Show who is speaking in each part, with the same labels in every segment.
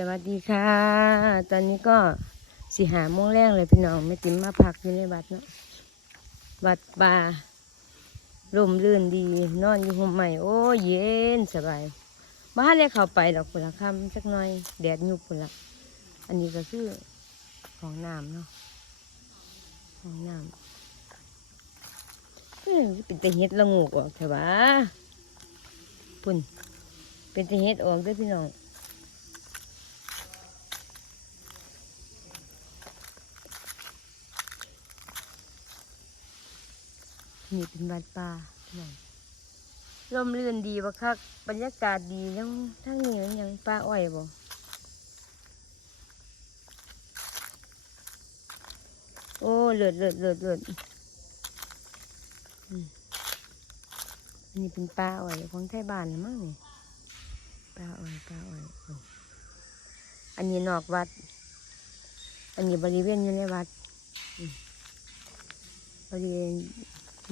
Speaker 1: สวัสดีค่ะ ตอนนี้ก็สิหาโมงแรงเลยพี่น้องไม่ติ๋มมาพักอยู่ในวัดเนาะวัดป่าร่มรื่นดี นอนอยู่ห่มใหม่โอ้เย็นสบายบ้านเลยเข้าไปดอกผุละคำสักหน่อยแดดยุบผุละอันนี้ก็คือของน้ำเนาะของน้ำเป็นต่เห็ดละงูกออกแต่ว่าปุ่นเป็นต่เห็ดออกด้วยพี่น้อง นี่เป็นวัดป่าลมลื่นดีบ่คักบรรยากาศดียังทั้งนี้มันยังป่าอ้อยบ่โอ้เลือดเลือดเลือดเลือดอันนี้เป็นป่าอ้อยของไทยบ้านนะมั้งนี่ป่าอ้อยป่าอ้อยอันนี้นอกวัด อันนี้บริเวณอยู่ในวัดบริเวณ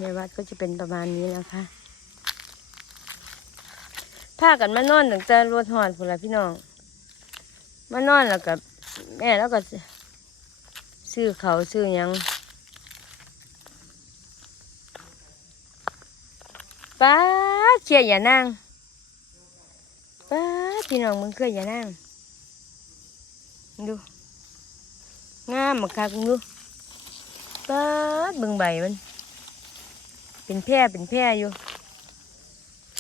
Speaker 1: ในวัดก็จะเป็นประมาณนี้นะคะพากันมานอนตั้งแต่รถหอดพุ่นละพี่น้อง มานอนแล้วกับแม่แล้วก็ซื้อเขาซื้อยังป้าเชียอย่านั่งป้าพี่น้องมึงเคยอย่านั่งดูงามมากคักมึงดูป้าบิ่งใบมัน เป็นแพร่เป็นแพร่อยู่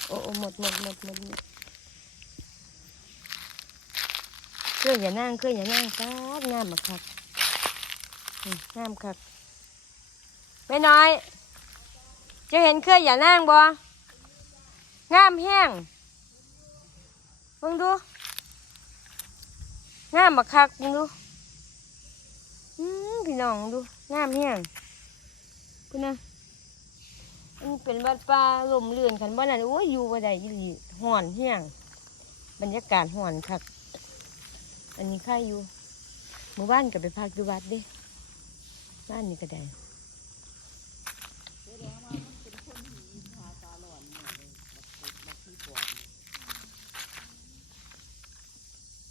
Speaker 1: โอ้หมดหมดหมดหมดหมดเคยอย่านั่งเคยองอย่านั่งครับงามมากครับงามครับไม่น้อย จะเห็นเคยองอย่านั่งบ่งามแห้งมึงดูงามมากคักมึงดูอืมพี่น้องดูงามแห้งพี่นะ เป็นวัดป่าลมเลื่อนคันบ้านนั้นโอ้ยอยู่บ่ได้ยี่หลีห่อนเฮียง บรรยากาศห่อนคัก อันนี้ใครอยู่หมู่บ้านก็ไปพักอยู่วัดด้บ้านนี้ก็ได้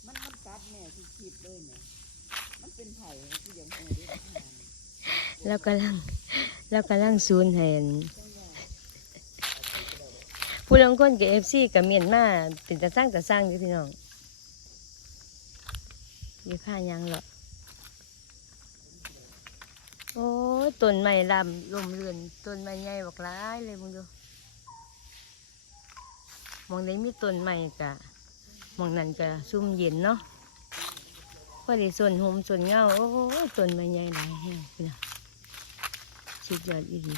Speaker 2: มันมันกัดแม่ที่คิดเลยเนี่ยมันเป็นไผ่ที่ยังคงได้ทาน
Speaker 1: แล้วกำลังแล้วกำลังซูนให้อัน ผู้ลางคนกับเอฟซีกับเมียนมาเป็นตะสร้างตะสร้างอยู่พี่น้องอยู่ข้ายังหรอโอ้ยต้นไม้ลำลมเรือนต้นไม้ใหญ่บักหลายเลยมึงดูมองได้มีต้นไม้กะมองนั่นกะซุ่มเย็นเนาะพอดีส่วนหมส่วนเงาโอ้ยต้นไม้ใหญ่หลายแห้งพี่น้องสุดยอดอีหลี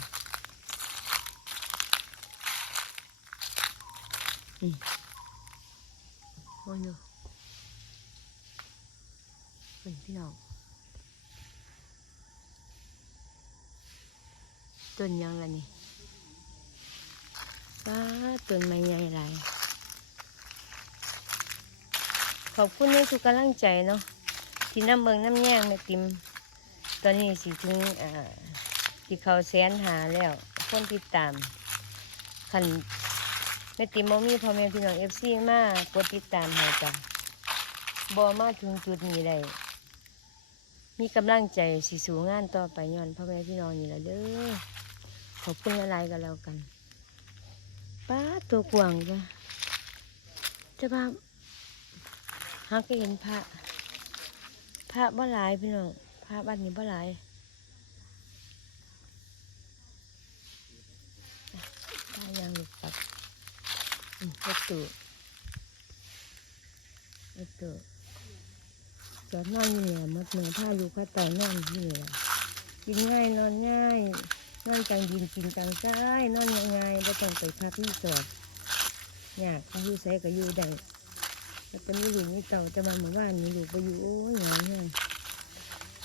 Speaker 1: อืม โอ้ยเนอะเป็นพี่น้องต้นยังละนี่ป้าต้นไม้ใหญ่หลายขอบคุณในทุกกำลังใจเนาะที่น้ำเบิงน้ำแยงแม่ติม ตอนนี้สิถึงที่เขาแสนหาแล้วคนติดตามคัน แม่ติมบ่มีพ่อแม่พี่น้องเอฟซีมากดติดตามให้จ้ะบ่มาถึงจุดนี้ได้มีกำลังใจสิสู่งานต่อไปย้อนพ่อแม่พี่น้องนี่แหละเด้อขอบคุณอะไรกันแล้วกันป้าตัวกวางจ้ะจะพาฮักก็เห็นพระ พระบ่หลายพี่น้องพระบ้านนี้บ่หลาย ถ้ายางหลุดปัด อืมรถตู้รถตู้จอดนอนอยู่เนี่ยมัดมือผ้าอยู่ผ้าไต่นอนอยู่เนี่ยกินง่ายนอนง่ายนอนกลางดินกินกลางซ้นอนง่ายๆไม่ต้องไปพักที่สอดอยากอยู่ใส่ก็อยู่ได้แต่จะไม่อยู่นี่เต่าจะมาหมู่บ้านนี่อยู่ไปอยู่โอ้ยอย่างเงี้ย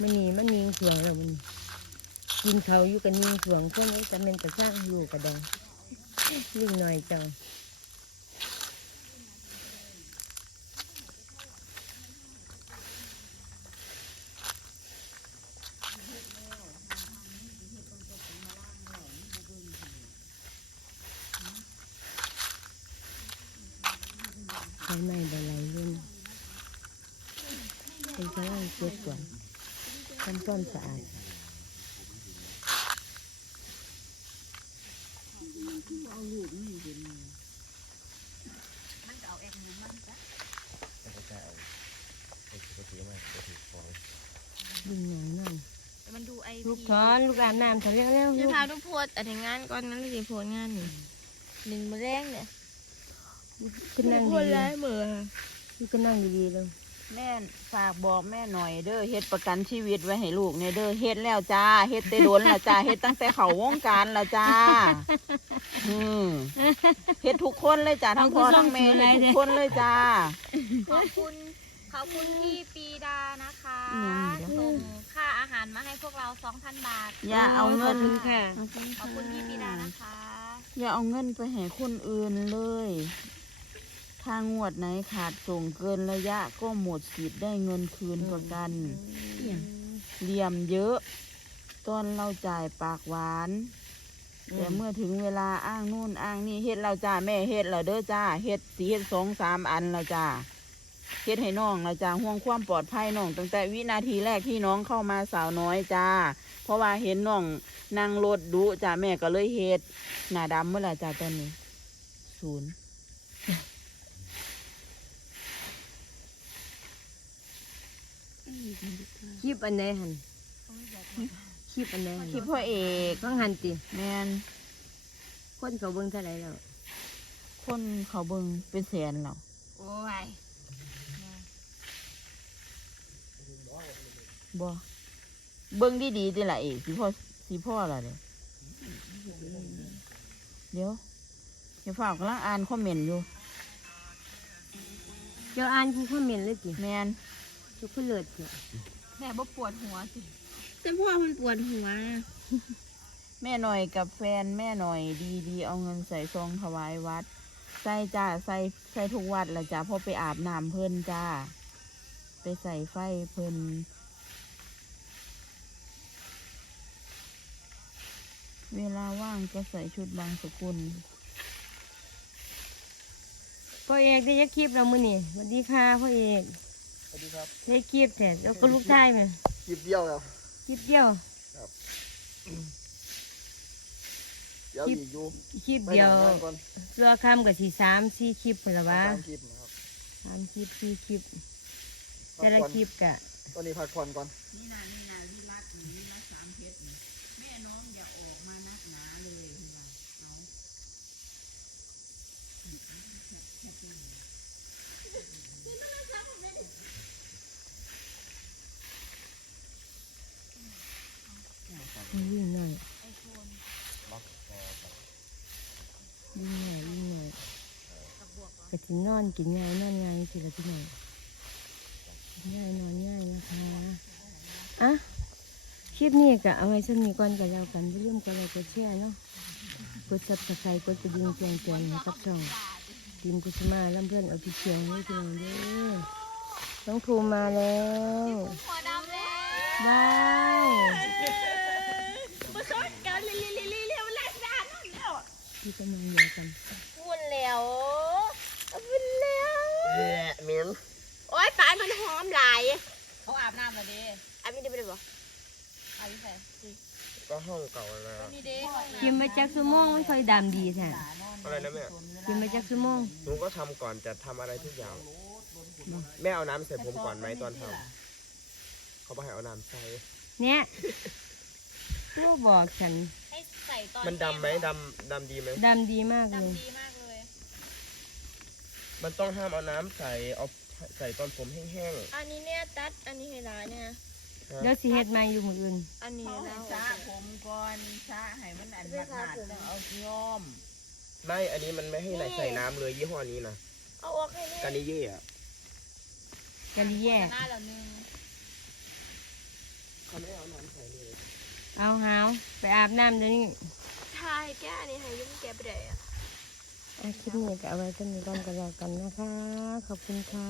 Speaker 1: มันหนีมันยิงสวงแล้วมันกินเขาอยู่กันยิงสวงพวกนี้จะเป็นแต่สร้างลูกกระดังยิ่งหน่อยจัง ไฟไหม้บะไหลรุ่นเป็นกำลังเก็บก่อนทำความสะอาด
Speaker 2: เอาลูกนี่เป็น
Speaker 3: มันก็เอาเองหรือมันจ้ะ
Speaker 4: แล้วก็จะเอาไปปกติมาไปถือของ
Speaker 1: ดึงหนังนั่น
Speaker 3: แต่มันดูไอ
Speaker 1: ลูกถอนลูกอาบน้ำถอนเร็วเร็ว
Speaker 3: จะ
Speaker 1: ลูก
Speaker 3: พาทุกโพสแต่ถึงงานก่อนนั้นเลยจะโพสงานนี่หนึ่งมือแรกเนี่ย
Speaker 1: ขึ้นนั่งดี
Speaker 3: สแล้วมือ
Speaker 1: ๆลูกก็นั่งดีๆเลย
Speaker 2: แม่ฝากบอกแม่หน่อยเด้อเฮ็ดประกันชีวิตไว้ให้ลูกเนี่ยเด้อเฮ็ดแล้วจ้าเฮ็ดแต่โดนแล้วจ้าเฮ็ดตั้งแต่เขาวงการแล้วจ้าอืมเฮ็ดทุกคนเลยจ้าทั้งพ่อทั้งแม่เฮ็ดทุกคนเลยจ้า
Speaker 3: ขอบคุณขอบคุณพี่ปีดานะคะ
Speaker 2: อืมเดี๋ยว
Speaker 3: ส่งค่าอาหารมาให้พวกเรา 2,000 บาท
Speaker 2: อย่าเอาเงิน
Speaker 1: ขอบคุณค่ะ
Speaker 3: ขอบคุณพี่ปีดานะคะ
Speaker 2: อย่าเอาเงินไปให้คนอื่นเลย ถ้างวดไหนขาดส่งเกินระยะก็หมดสิทธิ์ได้เงินคืนประกันเหลี่ยมเยอะ ตอนเราจ่ายปากหวาน แต่เมื่อถึงเวลาอ้างนู่นอ้างนี่เฮ็ดเราจ้าแม่เฮ็ดเราเด้อจ้าเฮ็ดสีเฮ็ดสองสามอันเราจ้าเฮ็ดให้น้องเราจ้าห่วงความปลอดภัยน้องตั้งแต่วินาทีแรกที่น้องเข้ามาสาวน้อยจ้า เพราะว่าเห็นน้องนั่งรถดุจ้าแม่ก็เลยเฮ็ดหน้าดำเมื่อไหร่จ้าตอนนี้ศูนย์
Speaker 1: คลิปอันไหนหันคลิปอันไหนหัน
Speaker 2: ที่พ่อเอก
Speaker 1: ต้องหันติ
Speaker 2: แมน
Speaker 1: คนเขาเบิ่งเท่าไหร่แล้ว
Speaker 2: คนเขาเบิงเป็นแสนแล้ว
Speaker 3: โอ้ย
Speaker 2: บ่เบิ่งดีๆติล่ะเอกสิพ่อสิพ่อล่ะเด้เดี๋ยวเดี๋ยวฝากกำลังอ่านคอมเมนต์อยู่
Speaker 1: เจ้าอ่านผู้คอมเมนต์เลยติ
Speaker 2: แมน
Speaker 1: ทุกคนเลิศเถอะ
Speaker 3: แม่บ่ปวดหัวสิแต่พ่อมันปวดหัว
Speaker 2: แม่หน่อยกับแฟนแม่หน่อยดีดีๆเอาเงินใส่ซองถวายวัด ใส่จ้าใส่ใส่ทุกวัดละจ้าพอไปอาบน้ำเพิ่นจ้า ไปใส่ไฟเพิ่นเวลาว่างก็ใส่ชุดบางสกุล
Speaker 1: พ่อเอกได้ยักคลิปเรามื้อนี่สวัสดีค่ะพ่อเอก
Speaker 4: สวัสดีครับ
Speaker 1: ได้คลิปแต่แล้วก็ลูกชายมั้ย
Speaker 4: คลิปเดียวแล้ว
Speaker 1: คลิปเดียว
Speaker 4: เดี๋ยว
Speaker 1: คลิป
Speaker 4: อีกอยู่
Speaker 1: คลิป
Speaker 4: ไป
Speaker 1: เดียว
Speaker 4: ทำงานก่อน
Speaker 1: เสื้อคำกับสีสามสี่คลิปพุ่นละวะ
Speaker 4: ตามคลิปนะครับ
Speaker 1: สามคลิปสี่คลิป
Speaker 4: พั
Speaker 1: แต่
Speaker 4: ก
Speaker 1: ละ
Speaker 4: ผ่อน
Speaker 1: คลิปกะ
Speaker 4: ตอนนี้พักผ่อนก่อน
Speaker 2: นี่นานี่นาวิรัตนี่วิรัตสามเพชรนี่แม่น้องอย่าออกมานักหนาเลยเวลาเอา
Speaker 1: วิ่งหน่อยวิ่งหน่อยวิ่งหน่อยกะถินนอนกินง่ายนอนง่ายสิละพี่หน่อยกินง่ายนอนง่ายนะคะอะคลิปนี้ก็เอาไว้สักนี้ก่อนกันแล้วกันอย่ลืมกดไลค์กดแชร์เนาะกดซับสไครต์กดกระดิ่งแจ้งเตือนให้กับช่อง ทีมกุศมาลำเพื่อนเอาที่เชียงให้พี่น้องเด้อต้องทูมาแล้ว
Speaker 3: หัวดำแล้ว
Speaker 1: ว้าว
Speaker 3: มาชดกันลิลิลิลิลิมันแรงด้านนั่นแล้ว
Speaker 1: พี่กำลังเดียวกัน
Speaker 3: วุ่นแล้ววุ่นแล้ว
Speaker 4: เหม็น
Speaker 3: โอ๊ยปลายมันหอมหลาย
Speaker 2: เขาอาบน้ำมาเด้
Speaker 3: อันนี้ได้ไปเลยบ่อันนี้ใส่
Speaker 4: ก็ห้องเก่าแล้ว
Speaker 3: นี่เด้
Speaker 1: กินมาจากสมองมันค่อยดำดีแท้
Speaker 4: อะไรนะแม่
Speaker 1: กินมาจากสมอง
Speaker 4: หนูก็ทำก่อนจะทำอะไรทุกอย่าง แม่เอาน้ำใส่ผมก่อนไหมตอนทำเขาบอกให้เอาน้ำใส่
Speaker 1: เนี่ยผู้บอกฉัน
Speaker 3: ให้ใส่ตอน
Speaker 4: มันดำไหมดำดำดีไหม
Speaker 1: ดำดีมากเลย
Speaker 3: ดำดีมากเลย
Speaker 4: มันต้องห้ามเอาน้ำใส่เอาใส่ตอนผมแห้ง
Speaker 3: อันนี้เนี่ยตัดอันนี้ให้ร้ายเนี่ย
Speaker 4: ๆ
Speaker 1: เดี๋ยวสิเฮ็ดมาอยู่มืออื่น
Speaker 3: อันนี้
Speaker 2: เขาให้
Speaker 3: แล้ว
Speaker 2: ซาผมก่อนซาให้มันอันมาขาดแล้วเอาย้อม
Speaker 4: ไม่ อันนี้มันไม่ให้ไหนใส่น้ำเลยยี่ห้อนี้นะ
Speaker 3: เอาออกให้แน่
Speaker 4: การนี้เย่อะ
Speaker 1: กะลิแย่
Speaker 3: หน้าแล้วนึง
Speaker 4: เขาไม่เอาน้ำใส่เลย
Speaker 1: เอาหาวไปอาบน้ำเดี๋ยวนี้
Speaker 3: ใช่แกอันนี้ให้ยุ่งแกไปไหนอะ
Speaker 1: อาคลิปนี้ก็เอาไว้ต้นนี้ก่อนก็แล้วกันนะคะ ขอบคุณค่ะ